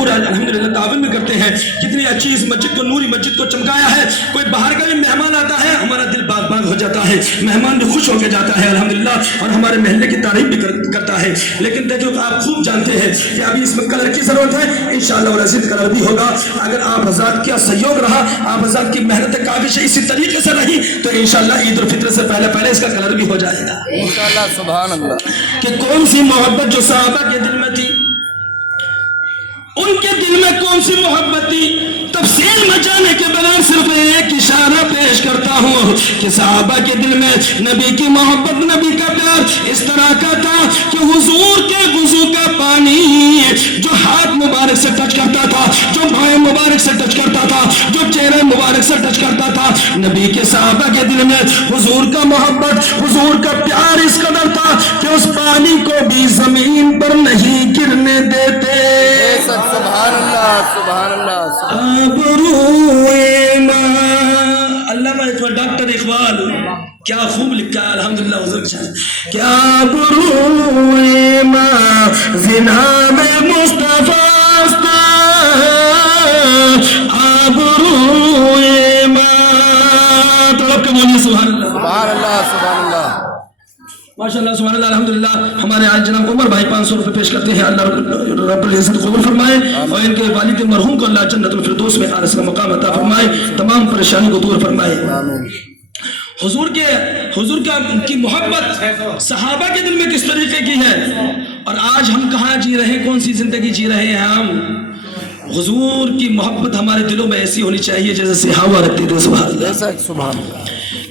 بھرپور الحمدللہ تعاون بھی کرتے ہیں. کتنی اچھی اس مسجد کو, نوری مسجد کو چمکایا ہے. کوئی باہر کا بھی مہمان آتا ہے ہمارا دل باغ باغ ہو جاتا ہے, مہمان بھی خوش ہو کے جاتا ہے الحمدللہ, اور ہمارے محلے کی تعریف بھی کرتا ہے. لیکن دیکھو آپ خوب جانتے ہیں کہ ابھی اس میں کلر کی ضرورت ہے. انشاءاللہ والعزیز کلر بھی ہوگا. اگر آپ حضرات کا سہیوگ رہا, آپ حضرات کی محنت کافش اسی طریقے سے رہی, تو انشاءاللہ عید الفطر سے پہلے اس کا کلر بھی ہو جائے گا انشاءاللہ. سبحان اللہ. کہ کون سی محبت جو صحابہ کے دل میں تھی, ان کے دل میں کون سی محبت تھی, تفصیل میں جانے کے بغیر صرف ایک اشارہ پیش کرتا ہوں کہ صحابہ کے دل میں نبی کی محبت, نبی کا پیار اس طرح کا تھا کہ حضور کے وضو کا پانی جو ہاتھ مبارک سے ٹچ کرتا تھا, جو بائیں مبارک سے ٹچ کرتا تھا, جو چہرے مبارک سے ٹچ کرتا تھا, نبی کے صحابہ کے دل میں حضور کا محبت, حضور کا پیار اس قدر تھا کہ اس پانی کو بھی زمین پر نہیں گرنے دیتے. سبحان اللہ. سبحان اللہ. علامہ ڈاکٹر اقبال کیا خوب لکھا ہے الحمدللہ. حضور کیا بروئے ماں زناب مصطفیٰ آبروئے ماں. تو کم ہوگی. سبحان اللہ. سبحان اللہ. سبحان اللہ. ماشاءاللہ. سبحان اللہ. الحمدللہ. ہمارے آج جناب عمر بھائی 500 روپے پیش کرتے ہیں. اللہ رب العزت قبول فرمائے, اور ان کے والد مرحوم کو اللہ جنت الفردوس میں اعلیٰ کا مقام عطا فرمائے, تمام پریشانی کو دور فرمائے. حضور کی محبت صحابہ کے دل میں کس طریقے کی ہے, اور آج ہم کہاں جی رہے ہیں, کون سی زندگی جی رہے ہیں ہم. حضور کی محبت ہمارے دلوں میں ایسی ہونی چاہیے جیسے ہوا رکھتے تھے. سبحان اللہ. سبحان اللہ.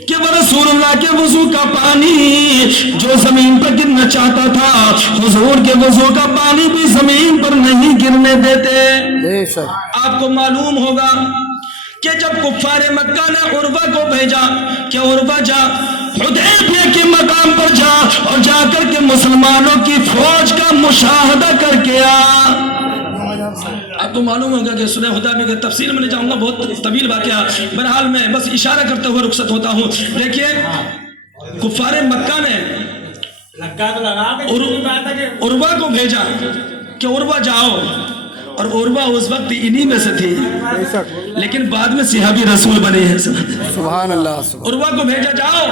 کہ وہ رسول اللہ کے وضو کا پانی جو زمین پر گرنا چاہتا تھا, حضور کے وضو کا پانی بھی زمین پر نہیں گرنے دیتے. آپ کو معلوم ہوگا کہ جب کفار مکہ نے عروہ کو بھیجا کہ عروہ جا حدیبیہ کے مقام پر جا, اور جا کر کے مسلمانوں کی فوج کا مشاہدہ کر کے آ. آپ کو معلوم ہوگا کہ سورہ حدیبیہ کی تفصیل میں نہیں جاؤں گا, بہت طویل واقعہ. بہرحال میں بس اشارہ کرتے ہوئے رخصت ہوتا ہوں. دیکھیے کفار مکہ نے عروہ کو بھیجا کہ عروہ جاؤ, اور عروہ اس وقت انہی میں سے تھی, لیکن بعد میں صحابی رسول بنے ہیں. سبحان اللہ. عروہ کو بھیجا جاؤ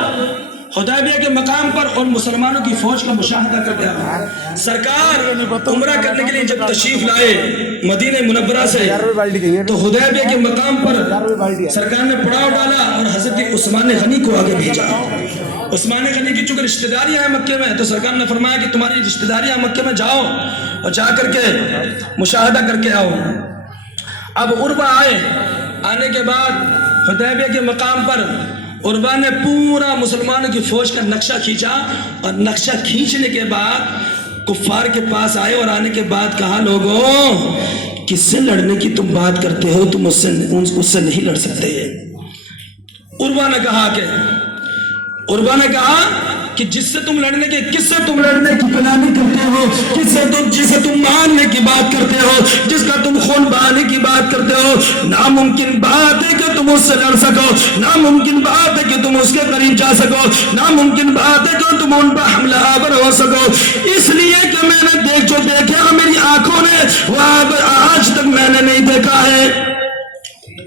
حدیبیہ کے مقام پر, اور مسلمانوں کی فوج کا مشاہدہ کر دیا. سرکار عمرہ کرنے کے لیے جب تشریف لائے مدینہ منورہ سے, تو حدیبیہ کے مقام پر سرکار نے پڑاؤ ڈالا اور حضرت عثمان غنی کو آگے بھیجا. عثمان غنی کی چونکہ رشتہ داریاں ہیں مکے میں, تو سرکار نے فرمایا کہ تمہاری رشتہ داریاں مکے میں جاؤ اور جا کر کے مشاہدہ کر کے آؤ. اب عروہ آئے, آنے کے بعد حدیبیہ کے مقام پر عروہ نے پورا مسلمانوں کی فوج کا نقشہ کھینچا, اور نقشہ کھینچنے کے بعد کفار کے پاس آئے, اور آنے کے بعد کہا لوگوں کس سے لڑنے کی تم بات کرتے ہو, تم اس سے نہیں لڑ سکتے. عروہ نے کہا کہ جس سے تم لڑنے کے, کس سے تم لڑنے کی غلامی کرتے ہو, جسے تم مارنے کی بات کرتے ہو, جس کا تم خون بہانے کی بات کرتے ہو, ناممکن بات ہے کہ تم اس سے لڑ سکو, ناممکن بات ہے کہ تم اس کے قریب جا سکو, ناممکن بات ہے کہ تم ان پر حملہ آور ہو سکو. اس لیے کہ میں نے جو دیکھا میری آنکھوں نے وہ آج تک میں نے نہیں دیکھا ہے.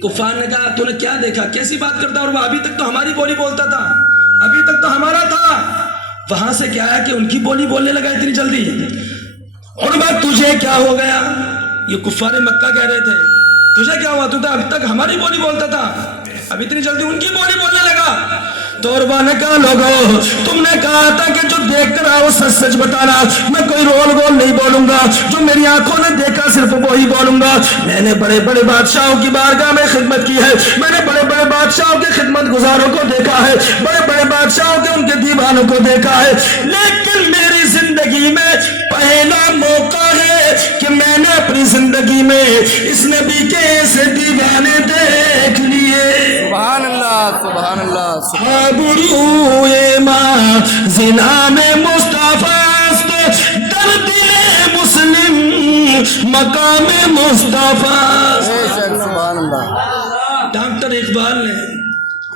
کفار نے کہا تو نے کیا دیکھا, کیسی بات کرتا, اور وہ ابھی تک تو ہماری بولی بولتا تھا, ابھی تک تو ہمارا تھا, وہاں سے کیا ہے کہ ان کی بولی بولنے لگا اتنی جلدی. اور بات تجھے کیا ہو گیا, یہ کفار مکہ کہہ رہے تھے, تجھے کیا ہوا, تو اب تک ہماری بولی بولتا تھا, اب اتنی جلدی ان کی بولی بولنے لگا. تو عروہ نے کہا لوگوں تم نے کہا تھا کہ جو دیکھ کر آؤ سچ سچ بتانا, میں کوئی رول گول نہیں بولوں گا, جو میری آنکھوں نے دیکھا صرف وہی بولوں گا. میں نے بڑے بڑے بادشاہوں کی بارگاہ میں خدمت کی ہے, میں نے بڑے بڑے بادشاہوں کے خدمت گزاروں کو دیکھا ہے, بڑے بڑے بادشاہوں کے ان کے دیوانوں کو دیکھا ہے, لیکن میری زندگی میں پہلا موقع ہے کہ میں نے اپنی زندگی میں اس نبی کے ایسے دیوانے دیکھ لیے. سبحان اللہ. سبحان اللہ. بروئے ماں زنان مصطفیٰ در دل مسلم مقام مصطفیٰ. سبحان اللہ. ڈاکٹر اقبال نے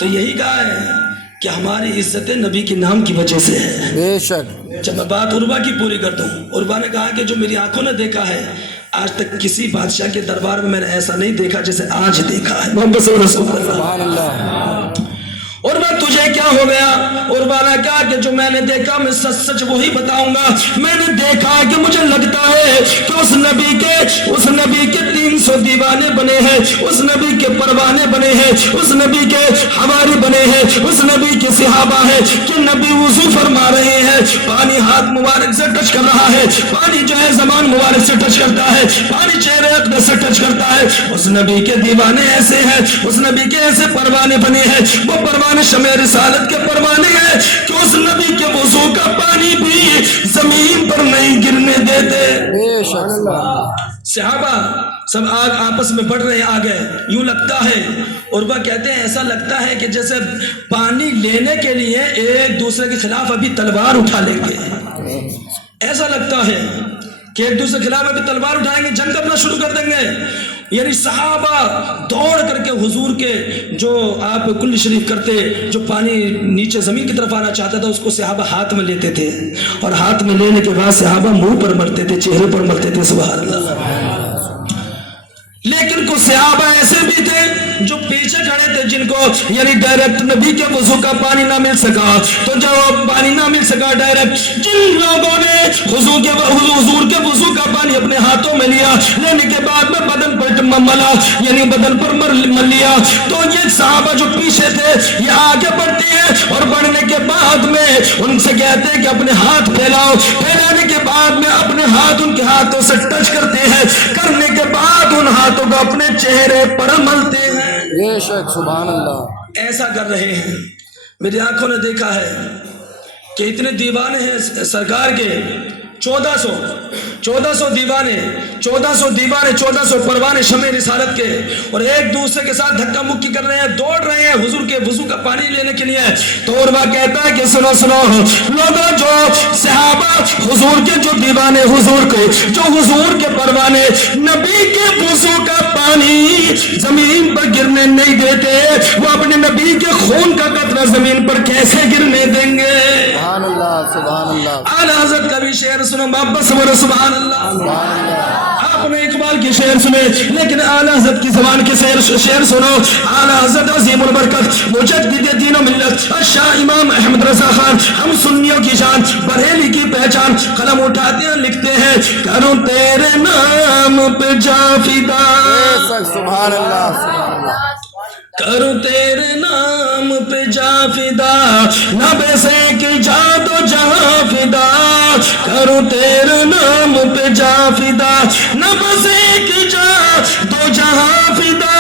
تو یہی کہا ہے کہ ہماری عزت نبی کے نام کی وجہ سے ہے. بے شک. جب میں بات عروہ کی پوری کرتا ہوں, عروہ نے کہا کہ جو میری آنکھوں نے دیکھا ہے, آج تک کسی بادشاہ کے دربار میں نے ایسا نہیں دیکھا جیسے آج دیکھا ہے محمد صلی اللہ علیہ وسلم. سبحان اللہ. اور میں تجھے کیا ہو گیا؟ اور والا کہا کہ جو میں نے دیکھا میں سچ سچ وہی بتاؤں گا. میں نے دیکھا کہ مجھے لگتا ہے کہ اس نبی کے 300 دیوانے بنے ہیں, اس نبی کے پروانے بنے ہیں, اس نبی کے حواری بنے ہیں, اس نبی کے صحابہ ہیں کہ نبی وضو فرما رہے ہیں, پانی ہاتھ مبارک سے ٹچ کر رہا ہے, پانی جو ہے زبان مبارک سے ٹچ کرتا ہے, پانی چہرے اقدس سے ٹچ کرتا ہے. اس نبی کے دیوانے ایسے ہیں, اس نبی کے ایسے پروانے بنے ہیں, وہ پروانے شمع رسالت کے پروانے ہیں کہ اس نبی کے وضو کا پانی بھی زمین پر نہیں گرنے دیتے. بے شک. صحابہ سب آگ آپس میں بڑھ رہے آگے, یوں لگتا ہے, اور وہ کہتے ہیں ایسا لگتا ہے کہ جیسے پانی لینے کے لیے ایک دوسرے کے خلاف ابھی تلوار اٹھا لیں گے. ایسا لگتا ہے کہ ایک دوسرے کے خلاف ابھی تلوار اٹھائیں گے, جنگ کرنا شروع کر دیں گے. یعنی صحابہ دوڑ کر کے حضور کے جو آپ کل شریف کرتے, جو پانی نیچے زمین کی طرف آنا چاہتا تھا اس کو صحابہ ہاتھ میں لیتے تھے, اور ہاتھ میں لینے کے بعد صحابہ منہ پر مرتے تھے, چہرے پر مرتے تھے. سبحان اللہ. لیکن کچھ صحابہ ایسے بھی تھے جو پیچھے کھڑے تھے, جن کو یعنی ڈائریکٹ نبی کے وضو کا پانی نہ مل سکا, تو جب پانی نہ مل سکا ڈائریکٹ, جن لوگوں نے حضور کے وضو کا پانی اپنے ہاتھوں میں لیا, لینے کے بعد میں بدن پر ملا, یعنی بدن پر مل لیا, تو یہ صحابہ جو پیچھے تھے یہ آگے بڑھتے ہیں, اور بڑھنے کے بعد میں ان سے کہتے ہیں کہ اپنے ہاتھ پھیلاؤ. پھیلانے کے بعد میں اپنے ہاتھ ان کے ہاتھوں سے ٹچ کرتے ہیں, کرنے کے بعد ان ہاتھوں کو اپنے چہرے پر ملتے ہیں. بے شک. سبحان اللہ. ایسا کر رہے ہیں. میری آنکھوں نے دیکھا ہے کہ اتنے دیوانے ہیں سرکار کے, 1400 دیوانے, 1400 پروانے شمع رسالت کے, اور ایک دوسرے کے ساتھ دھکا مکی کر رہے ہیں, دوڑ رہے ہیں حضور کے وضو کا پانی لینے کے لیے. تو عروہ کہتا ہے کہ سنو لوگوں, جو صحابہ حضور کے جو دیوانے, حضور کے پروانے نبی کے وضو کا پانی زمین پر گرنے نہیں دیتے, وہ اپنے نبی کے خون کا قطرہ زمین پر کیسے گرنے دیں گے؟ سبحان اللہ. سبحان اللہ. اعلیٰ حضرت کا بھی شعر سنو, محبت سے بولو سبحان اللہ. سبحان اللہ. آپ نے اقبال کے شعر سنے, لیکن اعلیٰ حضرت کی زبان کے شعر سنو. اعلیٰ حضرت عظیم البرکت مجدد دین و ملت شاہ امام احمد رضا خان, ہم سنیوں کی شان, بریلی کی پہچان, قلم اٹھاتے ہیں لکھتے ہیں, کروں تیرے نام پہ جا فدا. سبحان اللہ. سبحان اللہ. کروں تیرے نام پہ جا فدا, نہ پیسے کی جا تو جہاں فدا. کروں تیرے نام پہ جا فدا, نہ پیسے کی جا تو جہاں فدا.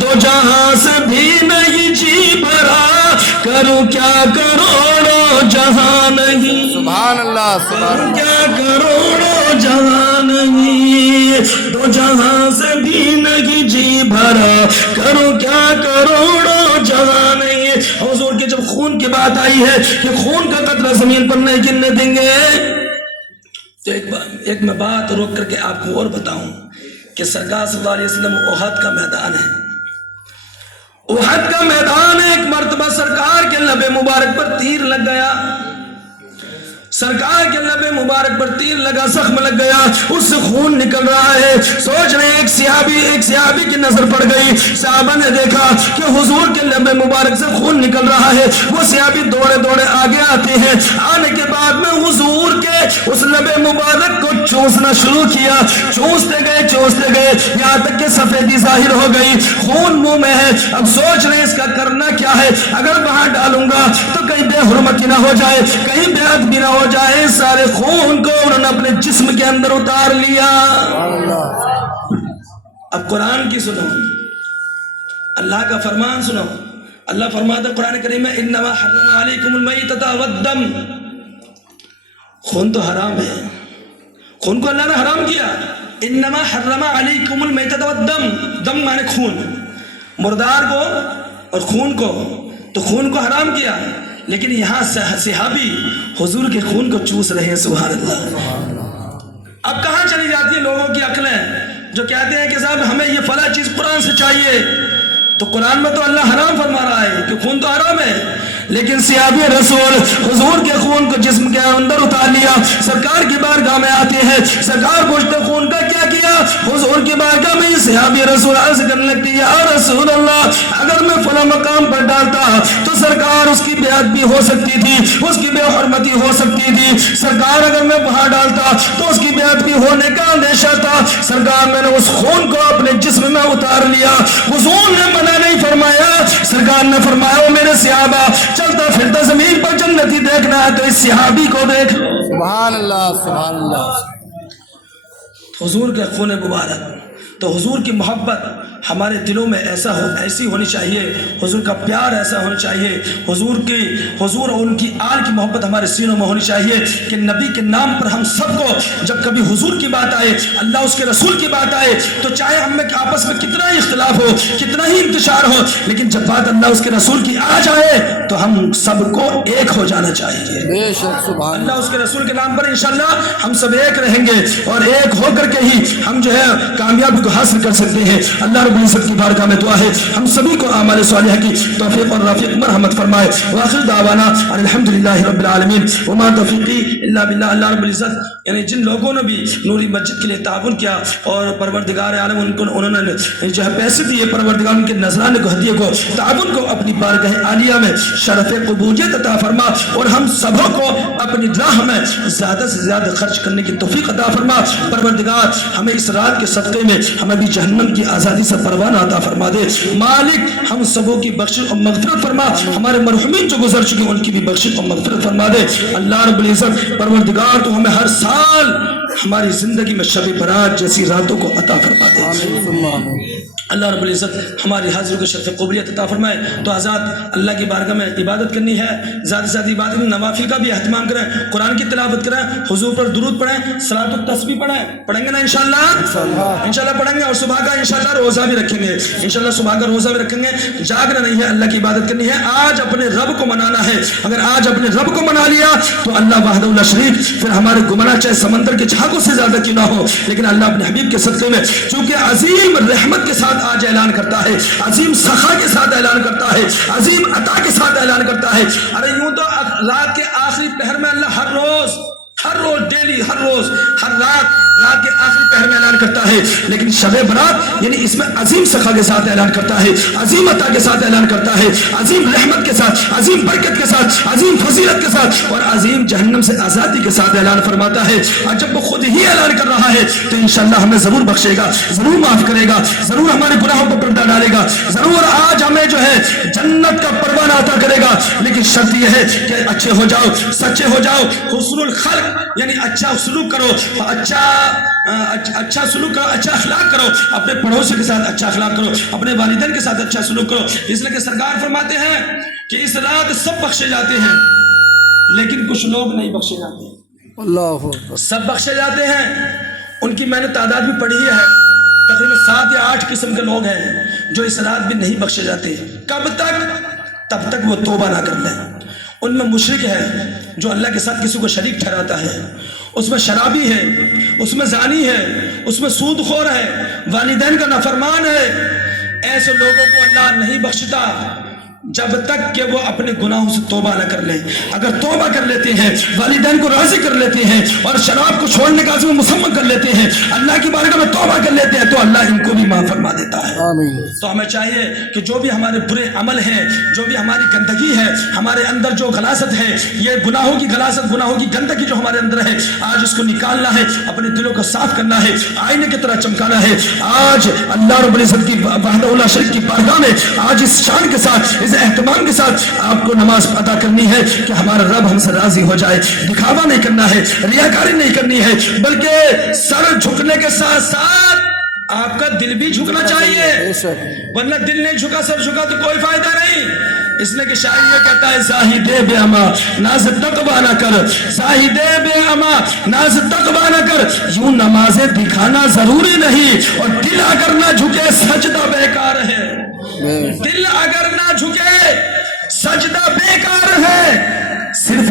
دو جہاں سے بھی نہیں جی بھرا, کروں کیا کروڑوں جہاں نہیں. سبحان اللہ. سبحان اللہ. کیا کروڑوں جہاں نہیں, دو جہاں سے بھی نہیں جی بھرا, کروں کیا کروڑوں جہاں نہیں. حضور کے جب خون کی بات آئی ہے کہ خون کا قطرہ زمین پر نہیں گرنے دیں گے, تو ایک میں بات روک کر کے آپ کو اور بتاؤں کہ سرکار صلی اللہ علیہ وسلم احد کا میدان ہے. احد کا میدان ہے. ایک مرتبہ سرکار کے لب مبارک پر تیر لگ گیا, سرکار کے لب مبارک پر تیر لگا, زخم لگ گیا, اس سے خون نکل رہا ہے. سوچ رہے ایک صحابی کی نظر پڑ گئی. صحابہ نے دیکھا کہ حضور کے لب مبارک سے خون نکل رہا ہے. وہ صحابی دوڑے آگے آتے ہیں. آنے کے بعد میں حضور کے اس لب مبارک کو چوسنا شروع کیا. چوستے گئے یہاں تک کہ سفیدی ظاہر ہو گئی, خون منہ میں ہے. اب سوچ رہے اس کا کرنا کیا ہے, اگر وہاں ڈالوں گا تو کہیں بے حرمتی نہ ہو جائے, کہیں بے ادبی نہ ہو جائے. سارے خون کو انہوں نے اپنے جسم کے اندر اتار لیا. اب قرآن کی سنو, اللہ کا فرمان سنو. اللہ فرماتا قرآن کریم میں, انما حرم علیکم المیتۃ والدم. خون تو حرام ہے, خون کو اللہ نے حرام کیا. انما حرم علیکم المیتۃ والدم, دم مانے خون, مردار کو اور خون کو, تو خون کو حرام کیا. لیکن یہاں صحابی حضور کے خون کو چوس رہے ہیں. سبحان اللہ. اب کہاں چلی جاتی ہیں لوگوں کی عقلیں جو کہتے ہیں کہ صاحب ہمیں یہ فلاں چیز قرآن سے چاہیے, تو قرآن میں تو اللہ حرام فرما رہا ہے کہ خون تو حرام ہے, لیکن صحابی رسول حضور کے خون کو جسم کے اندر اتار لیا، سرکار کی بارگاہ میں آتے ہیں، سرکار پوچھتے خون کا کیا کیا؟ حضور کی بارگاہ میں صحابی رسول عرض کرنے لگتی ہے، یا رسول اللہ اگر میں فلاں مقام پر ڈالتا تو سرکار اس کی بیعت بھی ہو سکتی تھی، اس کی بے حرمتی ہو سکتی تھی، سرکار اگر میں وہاں ڈالتا تو اس کی بیعت بھی ہونے کا اندیشہ تھا، سرکار میں نے اس خون کو اپنے جسم میں اتار لیا۔ حضور نے منع نہیں فرمایا، سرکار نے فرمایا او میرے صحابہ چلتا پھرتا زمین پر جنتی دیکھنا ہے تو اس صحابی کو دیکھ لو۔ سبحان اللہ سبحان اللہ۔ حضور کے خون مبارک، تو حضور کی محبت ہمارے دلوں میں ایسی ہونی چاہیے، حضور کا پیار ایسا ہونا چاہیے، حضور اور ان کی آل کی محبت ہمارے سینوں میں ہونی چاہیے کہ نبی کے نام پر ہم سب کو جب کبھی حضور کی بات آئے، اللہ اس کے رسول کی بات آئے، تو چاہے ہم میں آپس میں کتنا ہی اختلاف ہو، کتنا ہی انتشار ہو، لیکن جب بات اللہ اس کے رسول کی آ جائے تو ہم سب کو ایک ہو جانا چاہیے۔ بے شک سبحان اللہ اس کے رسول کے نام پر انشاءاللہ ہم سب ایک رہیں گے اور ایک ہو کر کے ہی ہم جو ہے کامیابی کو حاصل کر سکتے ہیں۔ اللہ رب العزت کی بارگاہ میں دعا ہے ہم سبھی کو اعمال صالحہ کی توفیق اور رفیق مرحمت فرمائے۔ وآخر دعوانا الحمدللہ رب العالمین وما توفیقی الا باللہ۔ اللہ رب العزت یعنی جن لوگوں نے بھی نوری مسجد کے لیے تعاون کیا اور پروردگار عالم انہوں نے جو ہے پیسے دیے، پروردگار ان کے نذرانے کو ہدیے کو تعاون کو اپنی بارگاہ عالیہ میں شرف قبولیت عطا فرما اور ہم سبوں کو اپنی راہ میں زیادہ سے زیادہ خرچ کرنے کی توفیق عطا فرما۔ پروردگار ہمیں اس رات کے صدقے میں ہمیں بھی جہنم کی آزادی سے پروانہ عطا فرما دے۔ مالک ہم سبوں کی بخشش اور مغفرت فرما، ہمارے مرحومین جو گزر چکے ان کی بھی بخشش اور مغفرت فرما دے۔ اللہ رب العزت پروردگار تو ہمیں ہر سال ہماری زندگی میں شب برات جیسی راتوں کو عطا فرما دے۔ اللہ رب العزت ہماری حاضر کو شرف قبولیت عطا فرمائے۔ تو آزاد اللہ کی بارگاہ میں عبادت کرنی ہے، زیادہ سے زیادہ عبادت کریں، نوافل کا بھی اہتمام کریں، قرآن کی تلاوت کریں، حضور پر درود پڑھیں، صلاۃ التسبیح پڑھیں گے نا انشاءاللہ پڑھیں گے، اور صبح کا انشاءاللہ روزہ بھی رکھیں گے، انشاءاللہ صبح کا روزہ بھی رکھیں گے۔ جاگنا نہیں ہے، اللہ کی عبادت کرنی ہے، آج اپنے رب کو منانا ہے۔ اگر آج اپنے رب کو منا لیا تو اللہ وحدہ لا شریک پھر ہمارے گمنہ چاہے سمندر کے جھاگوں سے زیادہ کیوں نہ ہو، لیکن اللہ اپنے حبیب کے صدقے میں چونکہ عظیم رحمت کے ساتھ آج اعلان کرتا ہے، عظیم سخا کے ساتھ اعلان کرتا ہے، عظیم عطا کے ساتھ اعلان کرتا ہے۔ ارے یوں تو رات کے آخری پہر میں اللہ ہر روز ڈیلی ہر رات کے آخری پہر میں اعلان کرتا ہے، لیکن شب برات یعنی اس میں عظیم سخا کے ساتھ اعلان کرتا ہے، عظیم عطا کے ساتھ اعلان کرتا ہے، عظیم رحمت کے ساتھ، عظیم برکت کے ساتھ، عظیم فضیلت کے ساتھ اور عظیم جہنم سے آزادی کے ساتھ اعلان فرماتا ہے۔ اور جب وہ خود ہی اعلان کر رہا ہے تو انشاءاللہ ہمیں ضرور بخشے گا، ضرور معاف کرے گا، ضرور ہمارے گناہوں پر پردہ ڈالے گا، ضرور آج ہمیں جو ہے جنت کا پروانہ عطا کرے گا۔ لیکن شرط یہ ہے کہ اچھے ہو جاؤ، سچے ہو جاؤ، حسن الخلق یعنی اچھا سلوک کرو، اچھا سلوک کرو، اچھا اخلاق کرو، اپنے پڑوسی کے ساتھ اچھا اخلاق کرو، اپنے والدین کے ساتھ اچھا سلوک کرو۔ اس لیے کہ سرکار فرماتے ہیں کہ اس رات سب بخشے جاتے ہیں لیکن کچھ لوگ نہیں بخشے جاتے۔ اللہ سب بخشے جاتے ہیں، ان کی میں نے تعداد بھی پڑھی ہے، تقریباً 7 یا 8 قسم کے لوگ ہیں جو اس رات بھی نہیں بخشے جاتے۔ کب تک؟ تب تک وہ توبہ نہ کر لیں۔ ان میں مشرک ہے جو اللہ کے ساتھ کسی کو شریک ٹھہراتا ہے، اس میں شرابی ہے، اس میں زانی ہے، اس میں سود خور ہے، والدین کا نافرمان ہے۔ ایسے لوگوں کو اللہ نہیں بخشتا جب تک کہ وہ اپنے گناہوں سے توبہ نہ کر لیں۔ اگر توبہ کر لیتے ہیں، والدین کو راضی کر لیتے ہیں اور شراب کو چھوڑنے کا عزم مسمم کر لیتے ہیں، اللہ کی بارگاہ میں توبہ کر لیتے ہیں تو اللہ ان کو بھی معاف فرما دیتا ہے۔ آمین۔ تو ہمیں چاہیے کہ جو بھی ہمارے برے عمل ہیں، جو بھی ہماری گندگی ہے، ہمارے اندر جو غلاظت ہے، یہ گناہوں کی غلاظت، گناہوں کی گندگی جو ہمارے اندر ہے، آج اس کو نکالنا ہے، اپنے دلوں کو صاف کرنا ہے، آئینے کی طرح چمکانا ہے۔ آج اللہ رب العزت کی وحدہ لا شریک کی بارگاہ میں آج اس شان کے ساتھ، اس اہتمام کے ساتھ آپ کو نماز ادا کرنی ہے کہ ہمارا رب ہم سے راضی ہو جائے۔ دکھاوا نہیں کرنا ہے، ریاکاری نہیں کرنی ہے، بلکہ سر جھکنے کے ساتھ ساتھ آپ کا دل بھی جھکنا چاہیے، ورنہ دل نہیں جھکا سر جھکا تو کوئی فائدہ نہیں۔ اس لیے کہ شاعر یہ کہتا ہے زاہد بے اما ناز تقویٰ نہ کر، زاہد بے اما ناز تقویٰ نہ کر، یوں نمازیں دکھانا ضروری نہیں، اور دل اگر نہ جھکے سجدہ بیکار ہے۔ دل اگر نہ جھکے سجدہ بیکار ہے، صرف